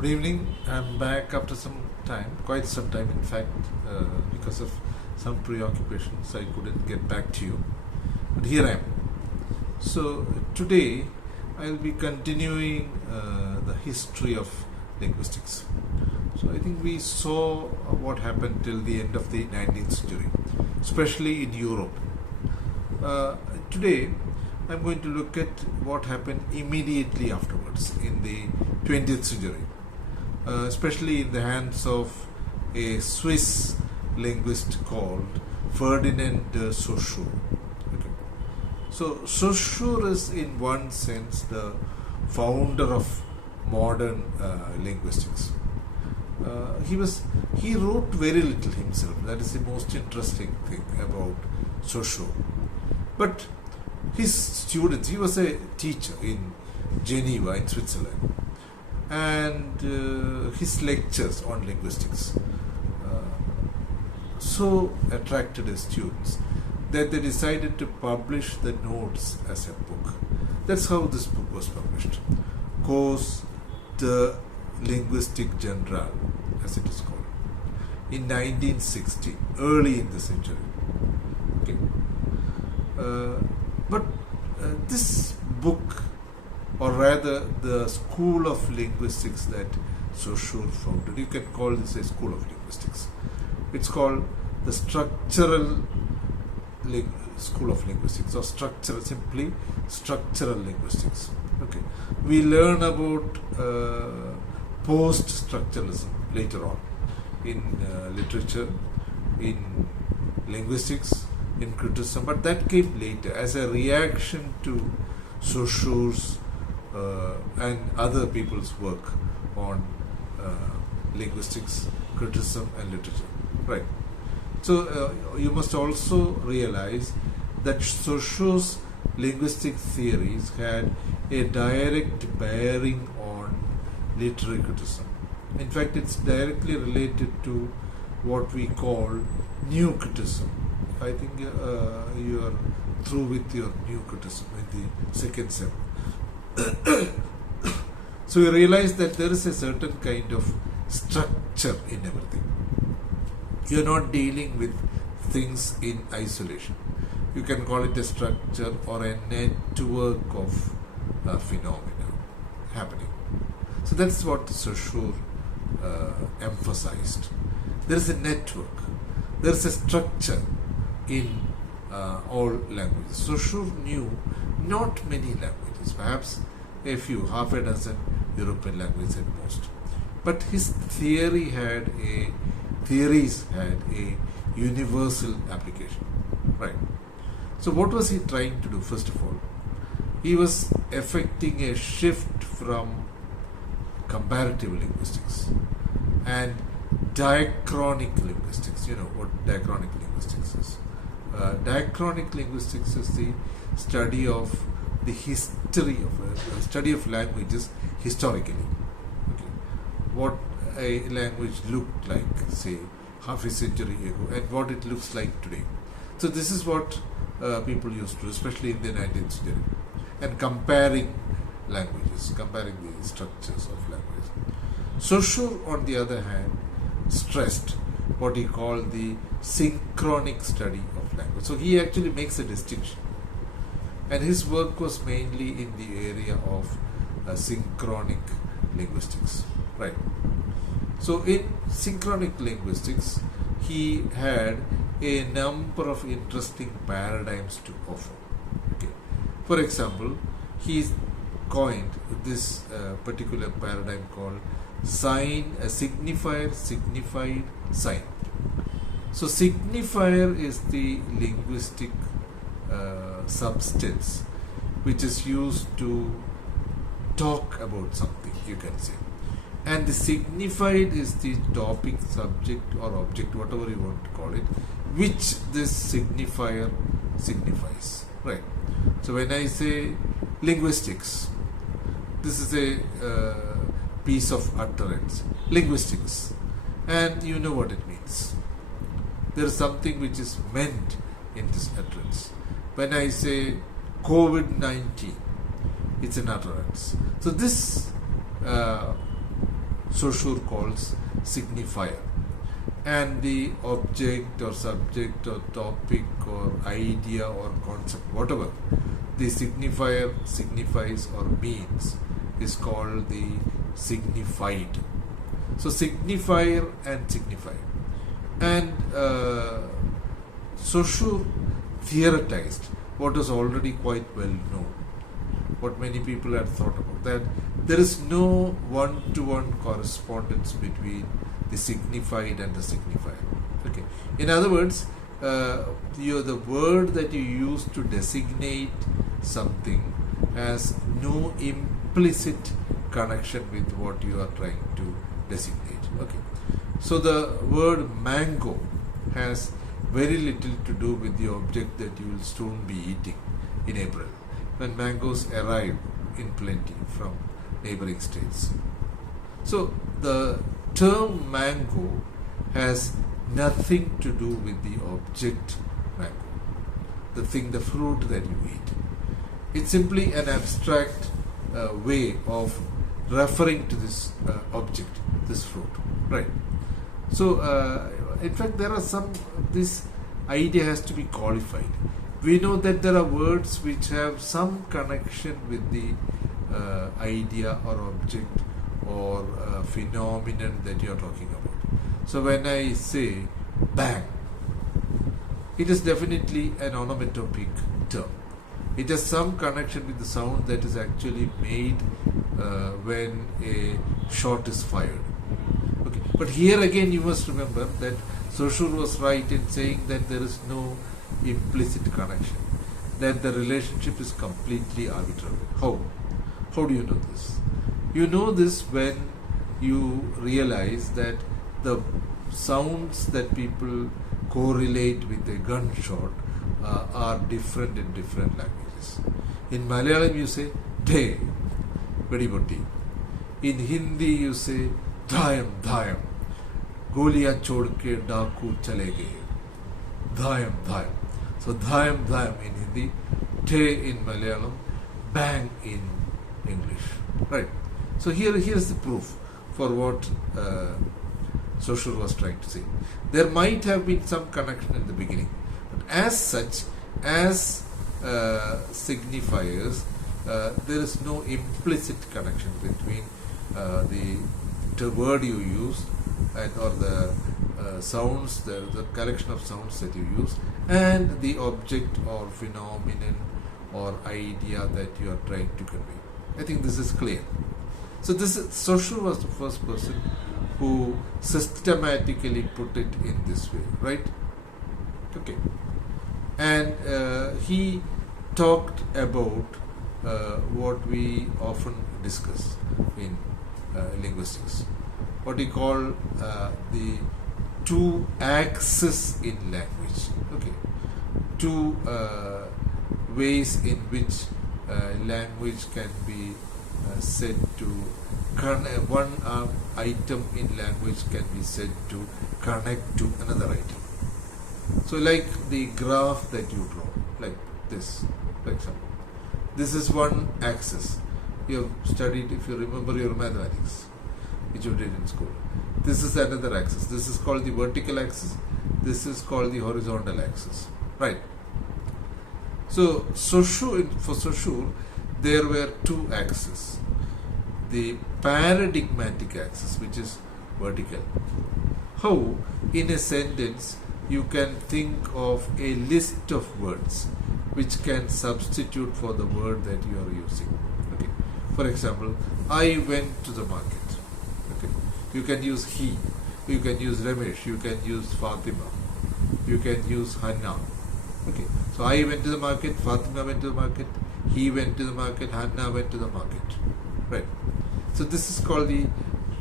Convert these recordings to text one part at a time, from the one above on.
Good evening. I'm back after some time, quite some time in fact, because of some preoccupations I couldn't get back to you. But here I am. So today I'll be continuing the history of linguistics. So I think we saw what happened till the end of the 19th century, especially in Europe. Today I'm going to look at what happened immediately afterwards in the 20th century. Especially in the hands of a Swiss linguist called Ferdinand de Saussure. Okay. So Saussure is in one sense the founder of modern linguistics. He wrote very little himself. That is the most interesting thing about Saussure. But his students, he was a teacher in Geneva in Switzerland. And his lectures on linguistics so attracted his students that they decided to publish the notes as a book. That's how this book was published. Cause de Linguistique Générale, as it is called, in 1960, early in the century. Okay. But this book, or rather the school of linguistics that Saussure founded, you can call this a school of linguistics. It's called the structural school of linguistics, or simply structural linguistics. Okay, we learn about post-structuralism later on in literature, in linguistics, in criticism, but that came later as a reaction to Saussure's and other people's work on linguistics, criticism and literature. Right. So you must also realize that Saussure's linguistic theories had a direct bearing on literary criticism. In fact, it's directly related to what we call new criticism. I think you are through with your new criticism in the second sem. So you realize that there is a certain kind of structure in everything. You're not dealing with things in isolation. You can call it a structure or a network of phenomena happening. So that's what Saussure emphasized. There is a network, there is a structure in all languages. Saussure knew not many languages, perhaps a few, half a dozen European languages at most. But his theories had a universal application. Right. So what was he trying to do? First of all, he was effecting a shift from comparative linguistics and diachronic linguistics. You know what diachronic linguistics is. Diachronic linguistics is the study of the history of study of languages historically. Okay. What a language looked like, say, half a century ago, and what it looks like today. So this is what people used to do, especially in the 19th century, and comparing languages, comparing the structures of language. Saussure, on the other hand, stressed what he called the synchronic study of language. So he actually makes a distinction. And his work was mainly in the area of synchronic linguistics. Right. So in synchronic linguistics, he had a number of interesting paradigms to offer. Okay. For example, he coined this particular paradigm called signifier, signified, sign. So signifier is the linguistic substance which is used to talk about something, you can say. And the signified is the topic, subject or object, whatever you want to call it, which this signifier signifies. Right. So when I say linguistics, this is a piece of utterance. Linguistics. And you know what it means. There is something which is meant in this utterance. When I say COVID-19, it's an utterance. So this Saussure calls signifier. And the object or subject or topic or idea or concept, whatever the signifier signifies or means, is called the signified. So signifier and signifier. And Saussure theoretized what is already quite well known, what many people had thought about, that there is no one-to-one correspondence between the signified and the signifier. Okay. In other words, the word that you use to designate something has no implicit connection with what you are trying to designate. Okay. So the word mango has very little to do with the object that you will soon be eating in April, when mangoes arrive in plenty from neighboring states. So the term mango has nothing to do with the object mango, the thing, the fruit that you eat. It's simply an abstract way of referring to this object, this fruit, right? So in fact, there are some, this idea has to be qualified. We know that there are words which have some connection with the idea or object or phenomenon that you are talking about. So when I say bang, it is definitely an onomatopoeic term. It has some connection with the sound that is actually made when a shot is fired. Okay. But here again you must remember that Saussure was right in saying that there is no implicit connection, that the relationship is completely arbitrary. How? How do you know this? You know this when you realize that the sounds that people correlate with a gunshot are different in different languages. In Malayalam you say day, vedipoti. In Hindi you say dhayam, dhayam. Goliya chodke daku chale gaye. Dhayam, dhayam. So dhayam, dhayam in Hindi, te in Malayalam, bang in English. Right. So here's the proof for what Saussure was trying to say. There might have been some connection in the beginning, but as such, as signifiers, there is no implicit connection between the word you use and or the sounds, the collection of sounds that you use, and the object or phenomenon or idea that you are trying to convey. I think this is clear. So Saussure was the first person who systematically put it in this way, right? Okay. And he talked about what we often discuss in linguistics, what we call the two axes in language. Okay, two ways in which language can be said to one item in language can be said to connect to another item. So like the graph that you draw, like this, for example. This is one axis. You have studied, if you remember your mathematics, which you did in school. This is another axis. This is called the vertical axis. This is called the horizontal axis. Right. So for Saussure, there were two axes. The paradigmatic axis, which is vertical. How, in a sentence, you can think of a list of words which can substitute for the word that you are using. Okay. For example, I went to the market. Okay. You can use he, you can use Ramesh, you can use Fatima, you can use Hannah. Okay. So I went to the market, Fatima went to the market, he went to the market, Hannah went to the market. Right. So this is called the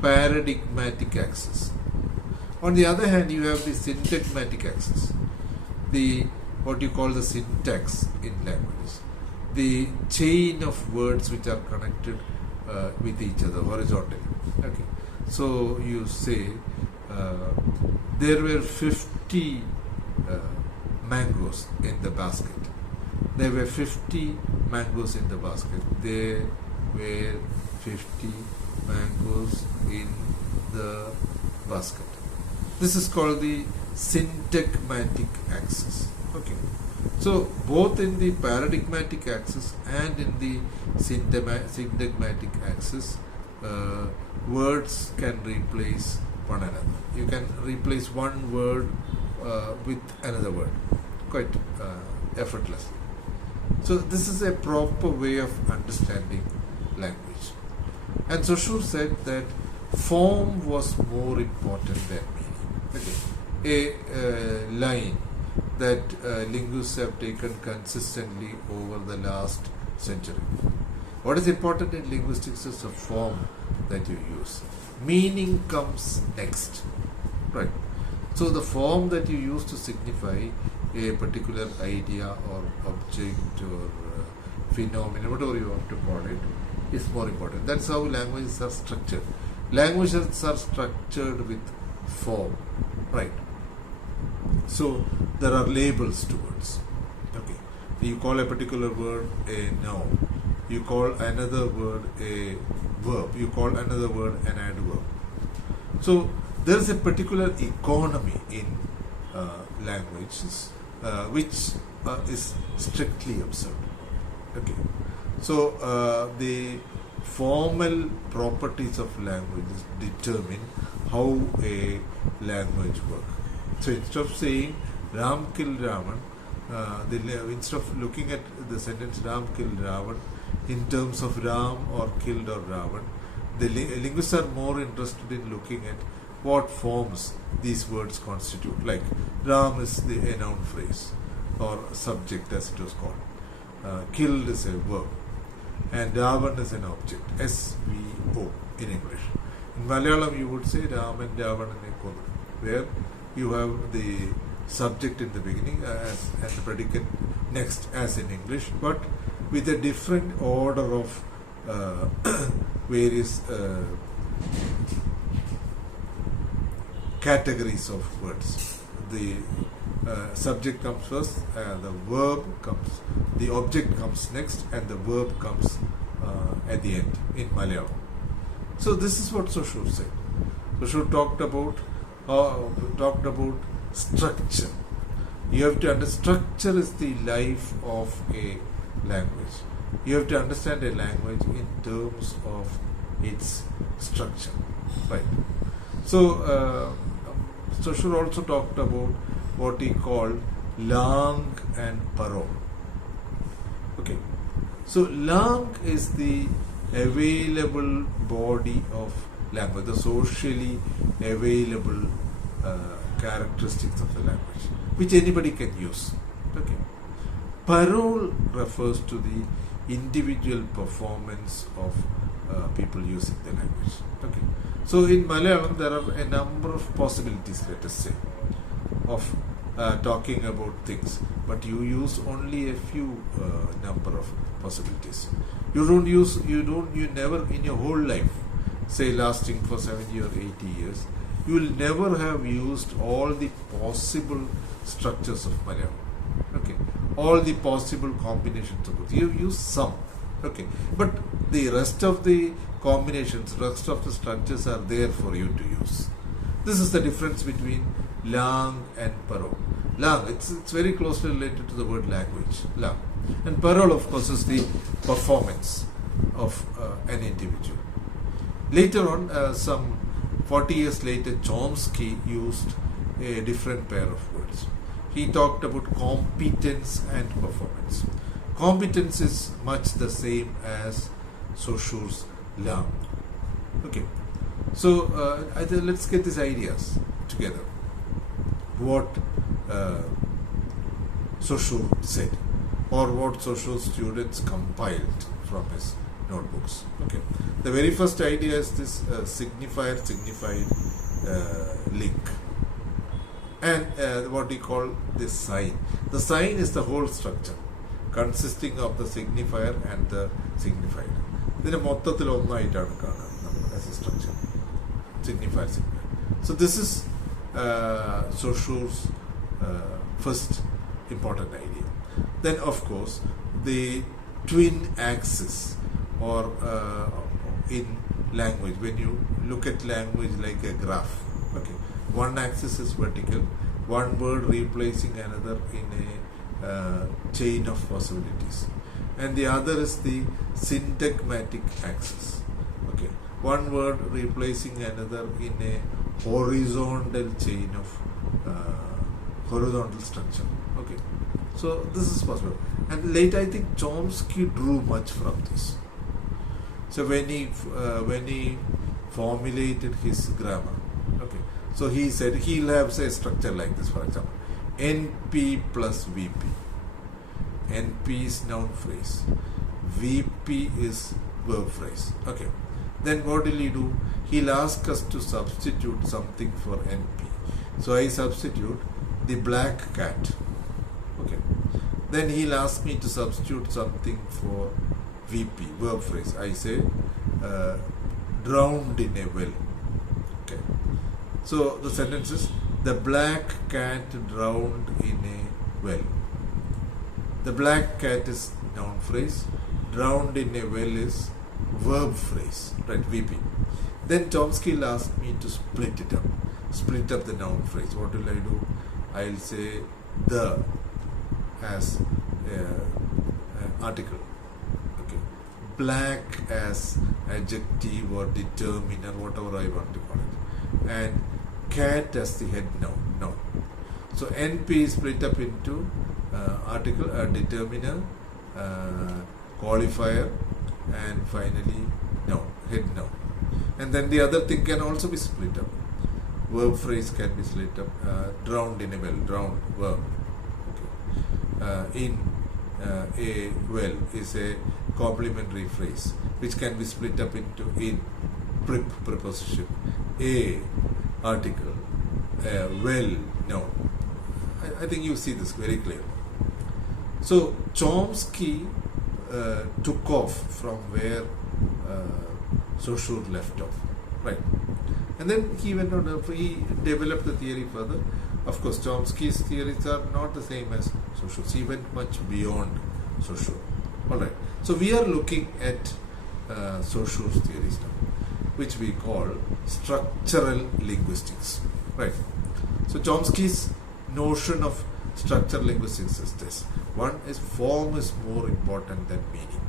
paradigmatic axis. On the other hand, you have the syntagmatic axis, the what you call the syntax in languages, the chain of words which are connected with each other horizontally. Okay, so you say there were 50 mangoes in the basket. There were 50 mangoes in the basket. There were 50 mangoes in the basket. This is called the syntagmatic axis. Okay. So both in the paradigmatic axis and in the syntagmatic axis, words can replace one another. You can replace one word with another word quite effortlessly. So this is a proper way of understanding language. And Saussure said that form was more important than meaning. Okay. A line that linguists have taken consistently over the last century. What is important in linguistics is the form that you use. Meaning comes next. Right. So the form that you use to signify a particular idea or object or phenomenon, whatever you want to call it, is more important. That's how languages are structured. Languages are structured with form. Right. So there are labels to words. Okay. You call a particular word a noun. You call another word a verb. You call another word an adverb. So there is a particular economy in languages which is strictly observed. Okay. So the formal properties of languages determine how a language works. So instead of saying Ram killed Ravan, instead of looking at the sentence Ram killed Ravan in terms of Ram or killed or Ravan, the linguists are more interested in looking at what forms these words constitute. Like Ram is a noun phrase or subject as it was called. Killed is a verb. And Ravan is an object. S-V-O in English. In Malayalam you would say Ram and Ravan and Ekonu, where you have the subject in the beginning and the predicate next as in English, but with a different order of various categories of words. The subject comes first, the verb comes, the object comes next, and the verb comes at the end in Malayalam. So this is what Saussure said. Saussure talked about structure. You have to understand structure is the life of a language. You have to understand a language in terms of its structure. Right. So Saussure also talked about what he called langue and parole. Okay. So langue is the available body of language, the socially available characteristics of the language, which anybody can use. Okay. Parole refers to the individual performance of people using the language. Okay. So in Malayalam there are a number of possibilities, let us say, of talking about things, but you use only a few number of possibilities. You never in your whole life, say lasting for 70 or 80 years, you will never have used all the possible structures of Malayalam. Okay, all the possible combinations of words. You have used some. Okay, but the rest of the combinations, rest of the structures are there for you to use. This is the difference between langue and parole. Langue, it's very closely related to the word language, langue. And parole, of course, is the performance of an individual. Later on, some 40 years later, Chomsky used a different pair of words. He talked about competence and performance. Competence is much the same as Saussure's langue. Okay. So let's get these ideas together. What Saussure said, or what Saussure's students compiled from his notebooks. Okay. The very first idea is this signified link, and what we call the sign. The sign is the whole structure, consisting of the signifier and the signified. ഇതിനെ മൊത്തത്തിൽ ഒന്നായിട്ടാണ് കാണുന്നത് as a structure. Signifier. So this is Saussure's first important idea. Then, of course, the twin axis, or in language, when you look at language like a graph, okay, one axis is vertical, one word replacing another in a chain of possibilities, and the other is the syntagmatic axis, okay, one word replacing another in a horizontal chain of horizontal structure, okay. So this is possible, and later I think Chomsky drew much from this. So when he formulated his grammar, okay, so he said he'll have a structure like this, for example, NP plus VP. NP is noun phrase, VP is verb phrase, okay. Then what will he do? He'll ask us to substitute something for NP. So I substitute the black cat, okay. Then he'll ask me to substitute something for VP, verb phrase. I say drowned in a well, okay. So the sentence is, the black cat drowned in a well. The black cat is noun phrase, drowned in a well is verb phrase, right, VP. Then Chomsky will ask me to split up the noun phrase. What will I do? I'll say the as article, okay, black as adjective or determiner, whatever I want to call it, and cat as the head noun. So NP is split up into article, determiner, qualifier, and finally noun, head noun. And then the other thing can also be split up. Verb phrase can be split up. Drowned in a well, drowned, verb. Okay. In a well is a complementary phrase which can be split up into in, preposition, a, article, well, noun. I think you see this very clearly. So Chomsky took off from where Saussure left off, right? And then he went on, he developed the theory further. Of course, Chomsky's theories are not the same as Saussure's. He went much beyond Saussure. Alright, so we are looking at Saussure's theories now, which we call structural linguistics, right? So Chomsky's notion of structural linguistics is this. One is form is more important than meaning,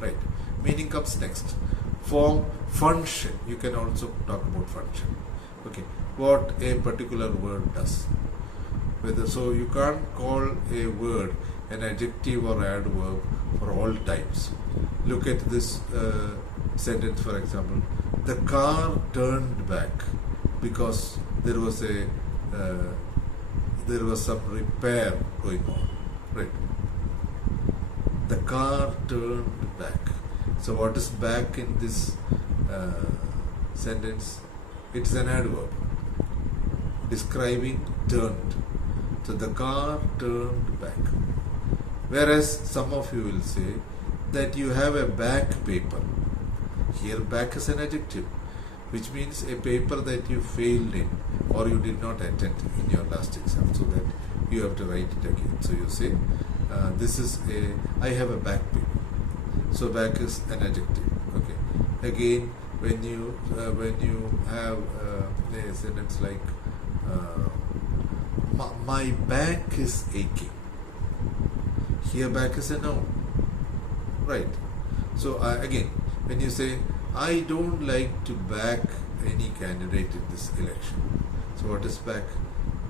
right? Meaning comes next. Form, function, you can also talk about function, okay, what a particular word does. So you can't call a word an adjective or adverb for all times. Look at this sentence, for example, the car turned back because there was some repair going on, right? The car turned back. So what is back in this sentence? It is an adverb describing turned. So the car turned back. Whereas some of you will say that you have a back paper. Here back is an adjective, which means a paper that you failed in or you did not attend in your last exam, so that you have to write it again. So you say I have a back paper. So back is an adjective. Okay. Again, when you have a sentence like my back is aching. Here back is a noun, right? So again, when you say I don't like to back any candidate in this election. So what is back?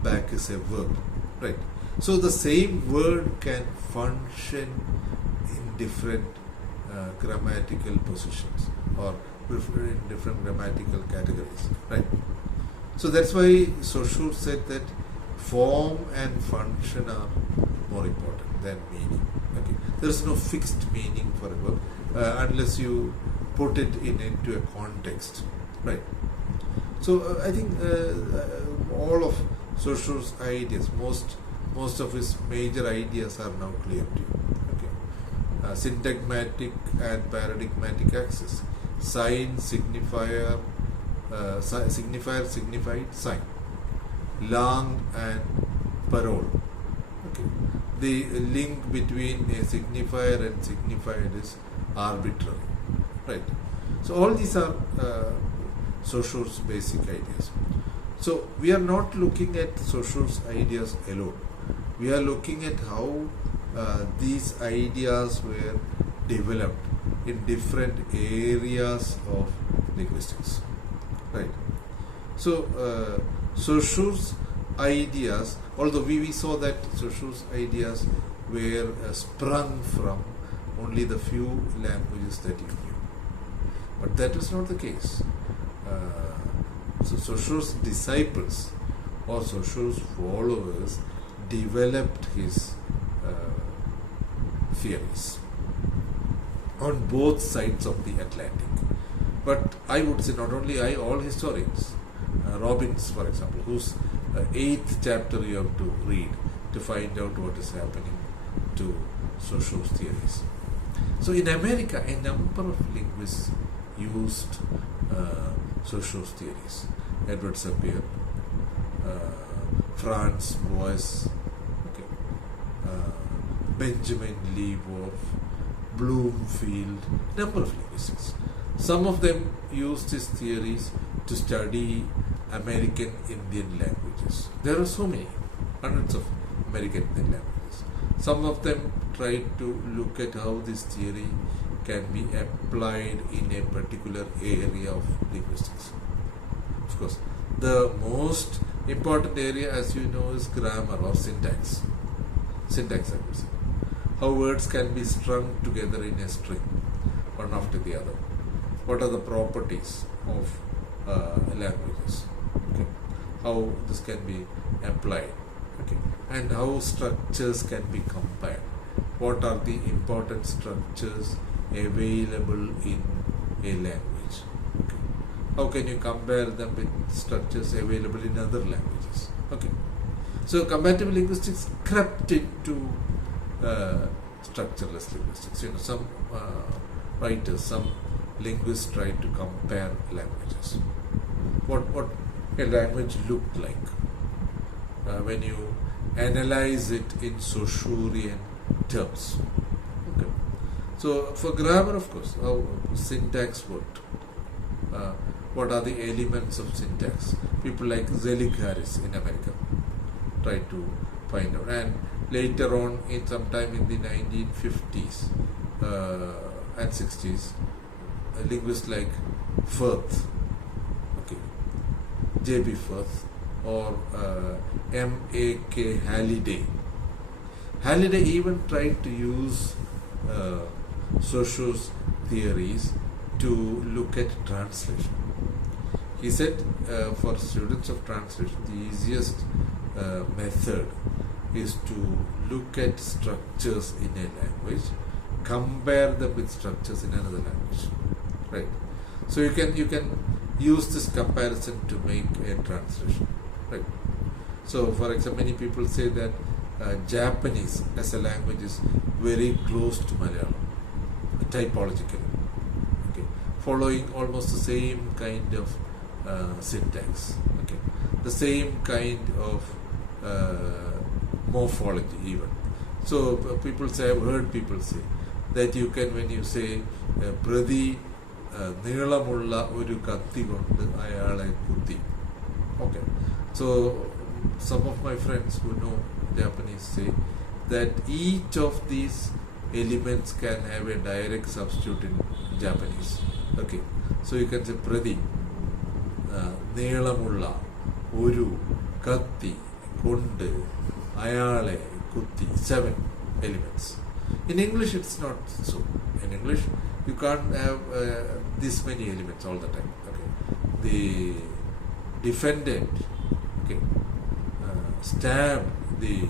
Back is a verb, right? So the same word can function in different grammatical positions or in different grammatical categories, right? So that's why Saussure said that form and function are more important than meaning. Okay, there is no fixed meaning for a verb unless you put it into a context, right? So I think all of Saussure's ideas, most of his major ideas are now clear to you. Okay, syntagmatic and paradigmatic axis, sign, signifier, signified, sign, lang and parole. Okay, the link between a signifier and signified is arbitrary, right? So all these are Saussure's basic ideas. So we are not looking at Saussure's ideas alone. We are looking at how these ideas were developed in different areas of linguistics, right? So Saussure's ideas, although we saw that Saussure's ideas were sprung from only the few languages that you knew, but that is not the case. So Saussure's disciples or Saussure's followers developed his theories on both sides of the Atlantic. But I would say not only I, all historians, Robbins, for example, whose 8th chapter you have to read to find out what is happening to Saussure's theories. So in America, a number of linguists used Saussure's theories. Edward Sapir, Franz Boas, Benjamin Lee Worf, Bloomfield, number of linguists. Some of them used his theories to study American Indian languages. There are so many, hundreds of American Indian languages. Some of them tried to look at how this theory can be applied in a particular area of linguistics. Of course, the most important area, as you know, is grammar or syntax. Syntax, I would say. How words can be strung together in a string, one after the other. What are the properties of languages? Okay. How this can be applied. Okay. And how structures can be compared. What are the important structures available in a language? Okay. How can you compare them with structures available in other languages? Okay. So comparative linguistics crept into structureless linguistics. You know, some writers, some linguists try to compare languages. What a language looked like when you analyze it in Saussurean terms. Okay. So for grammar, of course, how syntax worked. What are the elements of syntax? People like Zelig Harris in America try to find out, and later on, in sometime in the 1950s and 60s, a linguist like Firth, okay, J.B. Firth, or M.A.K. Halliday. Halliday even tried to use Saussure's theories to look at translation. He said for students of translation, the easiest method is to look at structures in a language, compare them with structures in another language, right? So you can use this comparison to make a translation, right? So for example, many people say that Japanese as a language is very close to Malayalam, typologically, okay, following almost the same kind of syntax, okay, the same kind of morphology even. So people say, I've heard people say that you can, when you say Pradi Neelamulla Oru Katti Kondu Ayale Kutti. Okay. So some of my friends who know Japanese say that each of these elements can have a direct substitute in Japanese. Okay. So you can say Pradi Neelamulla Oru Katti Kondu Ayale Kutti, 7 elements. In English it's not so. In English you can't have this many elements all the time. Okay. The defendant, okay, stabbed the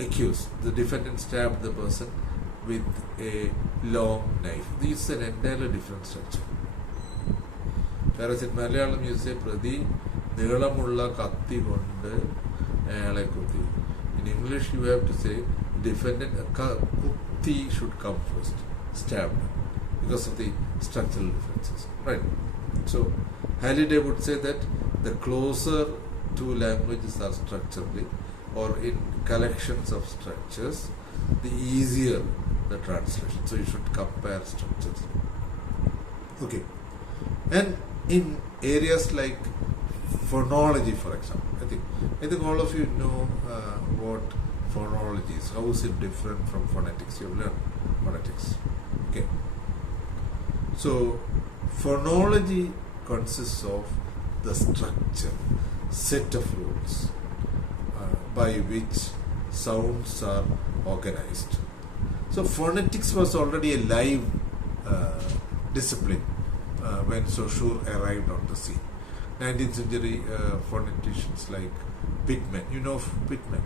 accused. The defendant stabbed the person with a long knife. This is an entirely different structure. Whereas in Malayalam you say Pradi Neelamulla Katti Kondu Ayale Kutti. In English you have to say defendant Kutti should come first, stabbed, because of the structural differences, right? So Halliday would say that the closer two languages are structurally or in collections of structures, the easier the translation. So you should compare structures. Okay. And in areas like phonology, for example, I think all of you know what phonology is. How is it different from phonetics? You have learned phonetics. Okay. So phonology consists of the structure, set of rules by which sounds are organized. So phonetics was already a live discipline when Saussure arrived on the scene. 19th century phoneticians like Pitman, you know Pitman.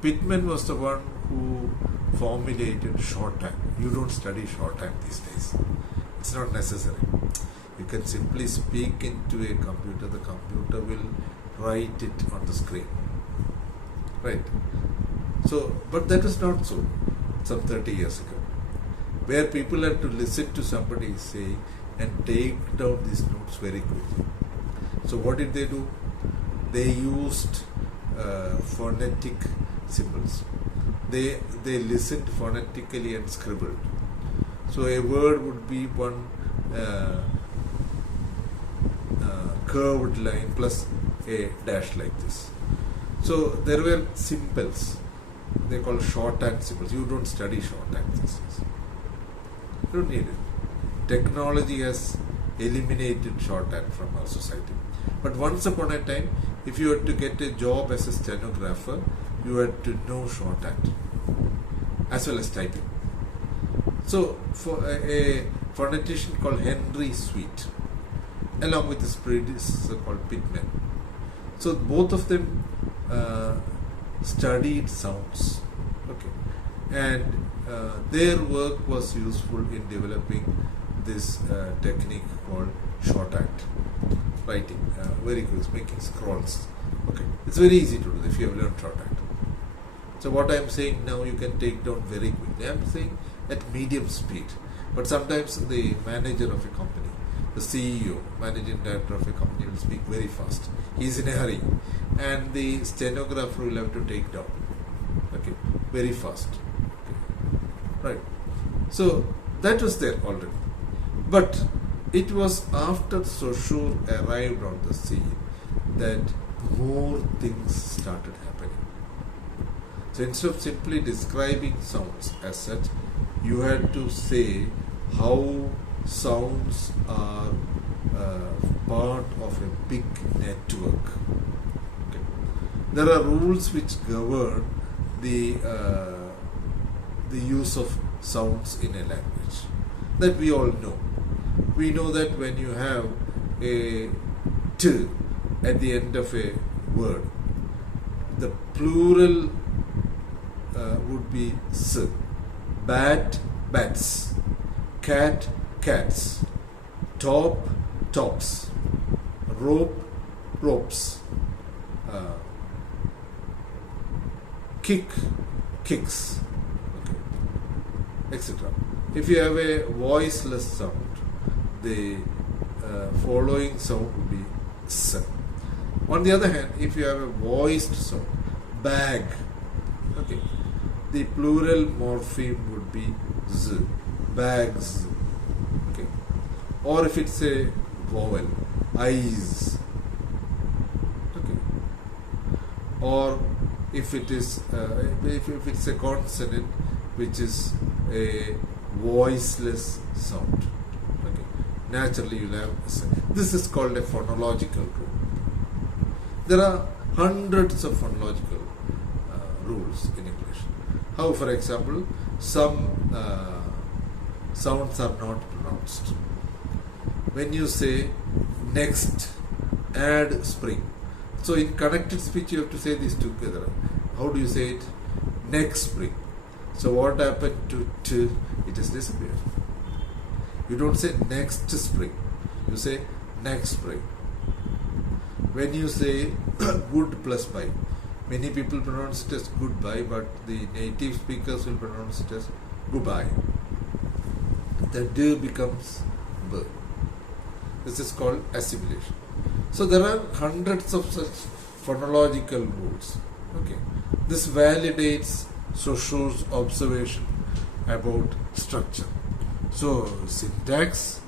Pitman was the one who formulated shorthand. You don't study shorthand these days. It's not necessary. You can simply speak into a computer. The computer will write it on the screen. Right? So, but that is not so some 30 years ago, where people had to listen to somebody say and take down these notes very quickly. So what did they do? They used phonetic symbols. They listened phonetically and scribbled. So a word would be one curved line plus a dash like this. So there were symbols. They call shorthand symbols. You don't study shorthand these days. You don't need it. Technology has eliminated shorthand from our society. But once upon a time, if you had to get a job as a stenographer, you had to know shorthand as well as typing. So for a phonetician called Henry Sweet, along with his predecessor called Pitman. So both of them studied sounds, okay, and their work was useful in developing this technique called shorthand writing, very quick, making scrolls. Okay, it's very easy to do if you have learned shorthand. So what I am saying now you can take down very quickly. I am saying at medium speed, but sometimes the manager of a company, the CEO, managing director of a company will speak very fast. He is in a hurry, and the stenographer will have to take down, okay, very fast. Okay. Right. So that was there already, but it was after Saussure arrived on the scene that more things started happening. So instead of simply describing sounds as such, you had to say how sounds are part of a big network. Okay. There are rules which govern the use of sounds in a language that we all know. We know that when you have a t at the end of a word, the plural would be s. Bat, bats. Cat, cats. Top, tops. Rope, ropes. Kick, kicks. Okay. Etc. If you have a voiceless sound, the following sound would be s. On the other hand, if you have a voiced sound, bag, okay, the plural morpheme would be z, bags, okay. Or if it's a vowel, eyes, okay. Or if it is if it's a consonant which is a voiceless sound, okay, naturally you'll have this is called a phonological rule. There are hundreds of phonological rules in English. How, for example, some sounds are not pronounced. When you say next, add spring. So in connected speech you have to say these together. How do you say it? Next spring. So what happened to t? It has disappeared. You don't say next spring. You say next spring. When you say good plus by, many people pronounce it as goodbye, but the native speakers will pronounce it as goodbye. The d becomes b. This is called assimilation. So there are hundreds of such phonological rules. Okay, this validates Saussure's observation about structure. So syntax,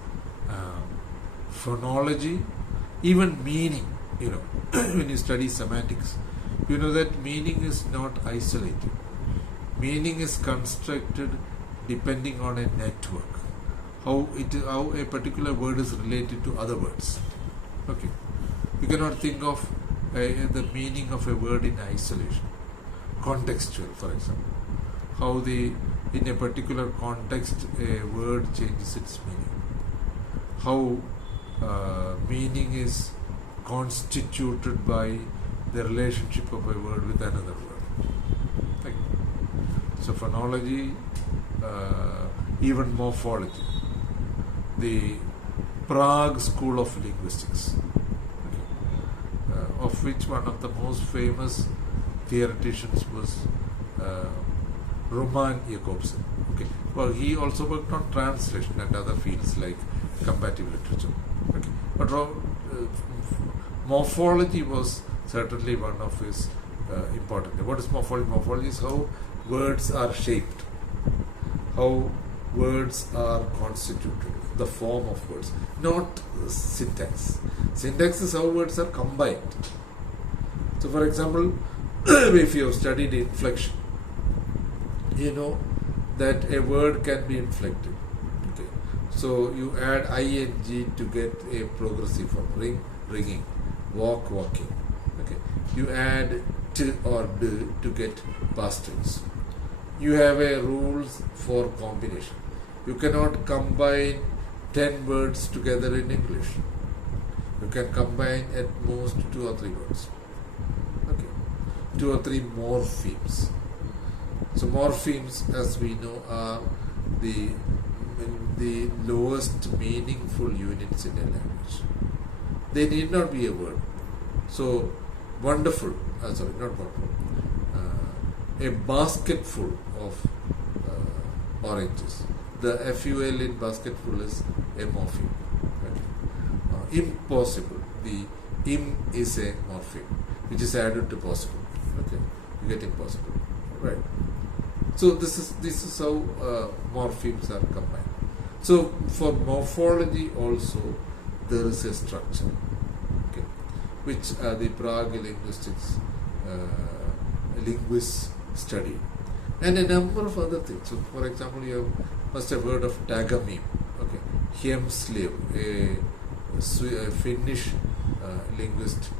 phonology, even meaning, when you study semantics, you know that meaning is not isolated. Meaning is constructed depending on a network. How a particular word is related to other words. Okay. You cannot think of the meaning of a word in isolation. Contextual, for example. How in a particular context a word changes its meaning. How meaning is constituted by the relationship of a word with another word. Okay. So phonology, even morphology. The Prague school of linguistics, of which one of the most famous theoreticians was Roman Jakobson. Okay. Well, he also worked on translation and other fields like comparative literature. Okay. But morphology was certainly one of his important. What is morphology? Morphology is how words are shaped, how words are constituted, the form of words, not syntax. Syntax is how words are combined. So, for example, if you have studied inflection, you know that a word can be inflected. Okay. So, you add ing to get a progressive form, ring, ringing, walk, walking. Okay. You add t or d to get past tense. You have a rules for combination. You cannot combine 10 words together in English. You can combine at most 2 or 3 words. Okay. 2 or 3 morphemes. So morphemes, as we know, are the lowest meaningful units in a language. They need not be a word. So wonderful, sorry, not wonderful. A basketful of oranges. The FUL in basketful is a morpheme. Right? Impossible. The im is a morpheme, which is added to possible. Okay, you get impossible. Right. So this is how morphemes are combined. So for morphology also there is a structure. Okay, which the Prague linguistics linguists study, and a number of other things. So, for example, you must have heard of tagameme. Okay, Hemslev, a Finnish linguist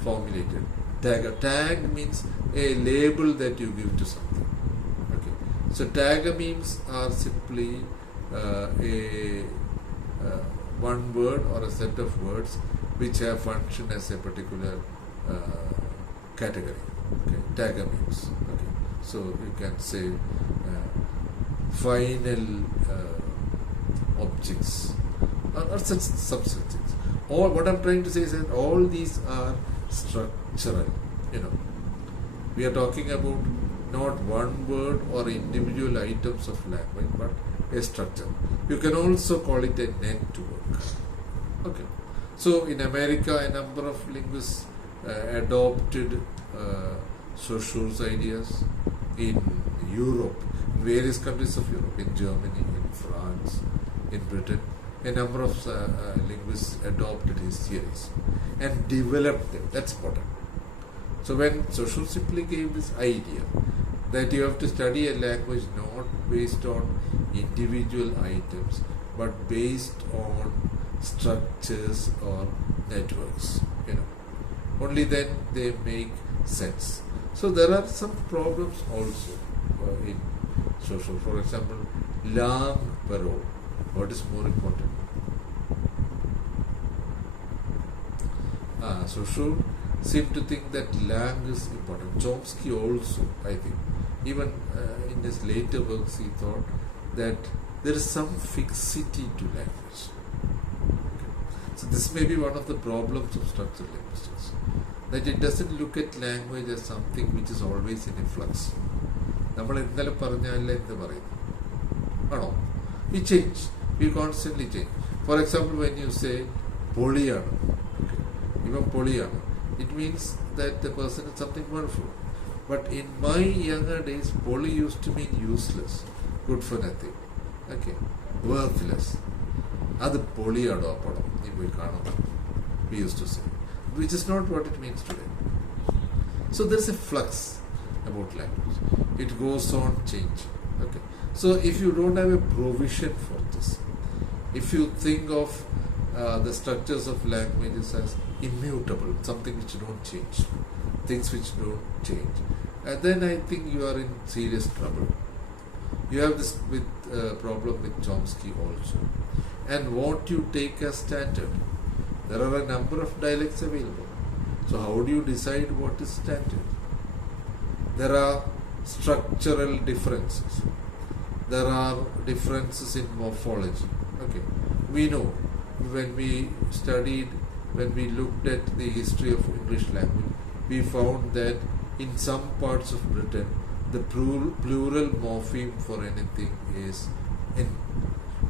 formulated. Tag means a label that you give to something. Okay, so tagamemes are simply one word or a set of words which have function as a particular category. Okay, tagamemes. Okay, so you can say final objects or such things. All what I'm trying to say is that all these are structural. We are talking about not one word or individual items of language, but a structure. You can also call it a network. Okay. So in America, a number of linguists adopted Saussure's ideas. In Europe, in various countries of Europe, in Germany, in France, in Britain, a number of linguists adopted his theories and developed them. That's important. So when Saussure simply gave this idea that you have to study a language not based on individual items, but based on structures or networks, only then they make sense. So there are some problems also in Saussure. For example, langue, parole. What is more important? Saussure seemed to think that langue is important. Chomsky also, I think, even in his later works, he thought that there is some fixity to language. Okay. So this may be one of the problems of structural linguistics, that it doesn't look at language as something which is always in a flux. നമ്മൾ ഇന്നലെ പറഞ്ഞാലേ എന്ത് പറയുന്നു ആണോ? We change. We constantly change. For example, when you say പൊളിയാണ്, even പൊളിയാണ്, it means that the person is something wonderful. But in my younger days, poli used to mean useless. good for nothing, okay, worthless. അത് പൊളിയാടോ ആ പടം, നീ പോയി കാണണം, we used to say, which is not what it means today. So there's a flux about language. It goes on changing. Okay. So if you don't have a provision for this, if you think of the structures of languages as immutable, something which don't change, things which don't change, and then I think you are in serious trouble. You have this problem with Chomsky also. And what you take as standard. There are a number of dialects available. So how do you decide what is standard? There are structural differences. There are differences in morphology. Okay. We know when we looked at the history of English language, we found that in some parts of Britain, the plural morpheme for anything is in.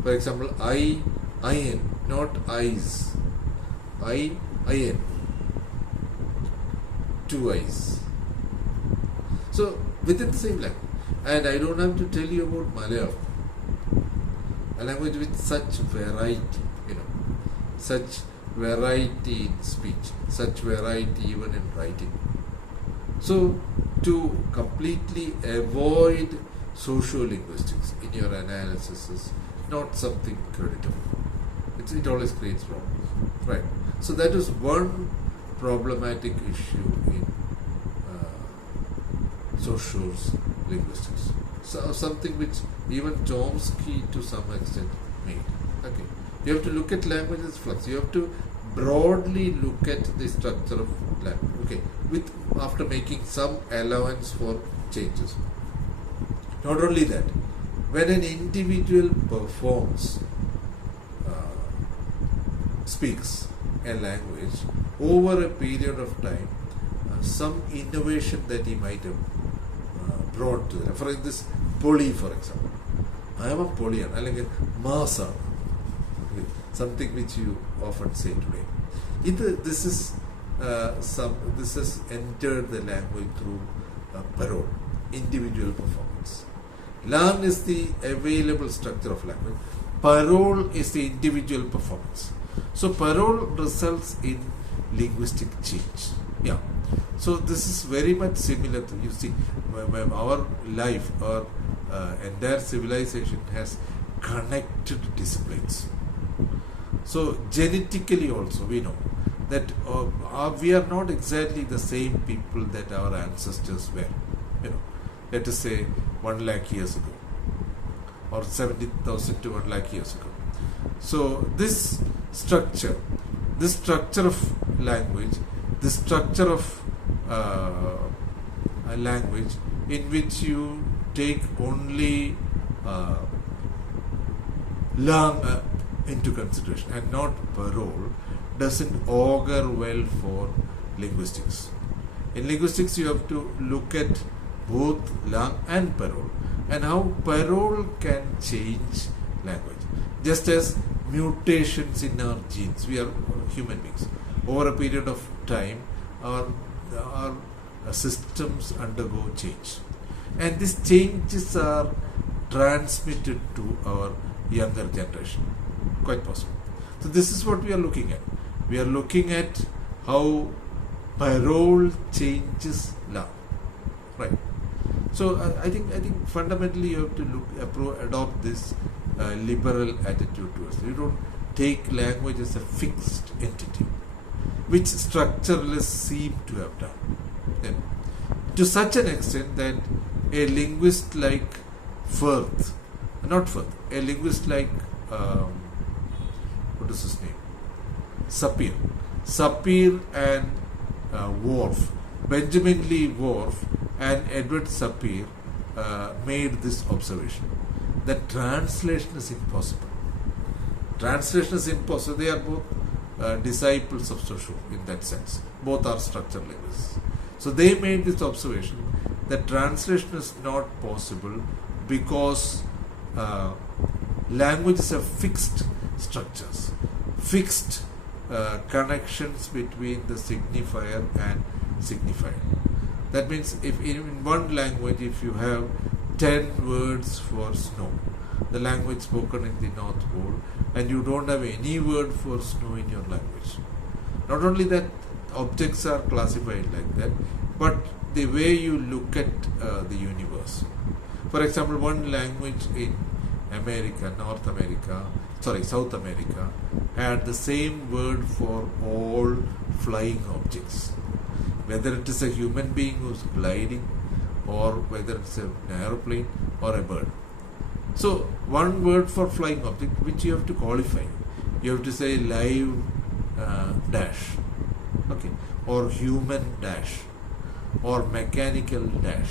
For example, I-N, not eyes. I-I-N. 2 eyes. So, within the same language. And I don't have to tell you about Malayalam. A language with such variety, such variety in speech, such variety even in writing. So, to completely avoid socio-linguistics in your analysis is not something creditable. It always creates problems, right? So that is one problematic issue in Saussure's linguistics. So something which even Chomsky to some extent made. Okay, you have to look at language as flux. You have to broadly look at the structure of language. Okay, after making some allowance for changes. Not only that, when an individual speaks a language over a period of time, some innovation that he might have brought to them. For this poly, for example, I am a polyan, അല്ലെങ്കിൽ masa, something which you often say today. This has entered the language through parole, individual performance. Lang is the available structure of language. Parole is the individual performance. So parole results in linguistic change. Yeah. So this is very much similar to, you see, our life, our entire civilization has connected disciplines. So genetically also we know that we are not exactly the same people that our ancestors were. Let us say 1 lakh years ago, or 70,000 to 1 lakh years ago. So this structure of language, this structure of a language in which you take only lang into consideration and not parole, doesn't augur well for linguistics. In linguistics, you have to look at both lang and parole, and how parole can change language. Just as mutations in our genes, we are human beings. Over a period of time, our systems undergo change. And these changes are transmitted to our younger generation. Quite possible. So this is what we are looking at. We are looking at how parole changes lang. Right. So I think fundamentally you have to adopt this liberal attitude towards it. You don't take language as a fixed entity, which structuralists seem to have done. Then, to such an extent that a linguist like a linguist like what is his name? Sapir and Worf, Benjamin Lee Worf and Edward Sapir made this observation that translation is impossible. Translation is impossible. They are both disciples of Saussure in that sense. Both are structural linguists. So they made this observation that translation is not possible because languages have fixed structures, fixed connections between the signifier and signifier. That means if in one language, if you have 10 words for snow, the language spoken in the North Pole, and you don't have any word for snow in your language. Not only that, objects are classified like that, but the way you look at the universe. For example, one language in South America had the same word for all flying objects, whether it is a human being who's gliding, or whether it's an aeroplane or a bird. So one word for flying object which you have to qualify. You have to say live dash, okay, or human dash, or mechanical dash,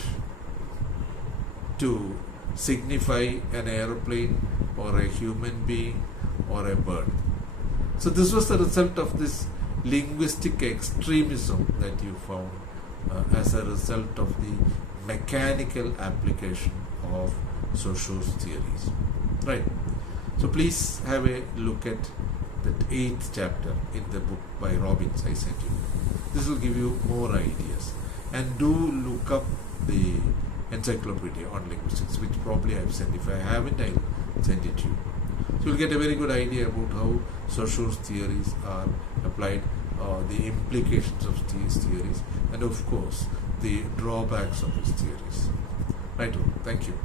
to signify an aeroplane or a human being or a bird. So this was the result of this linguistic extremism that you found as a result of the mechanical application of Saussure's theories. Right. So please have a look at that 8th chapter in the book by Robbins I sent you. This will give you more ideas. And do look up the encyclopedia on linguistics, which probably I have sent. If I haven't, I'll send it to you. So you'll get a very good idea about how Saussure's theories are applied, the implications of these theories, and of course the drawbacks of his theories. Right. Thank you.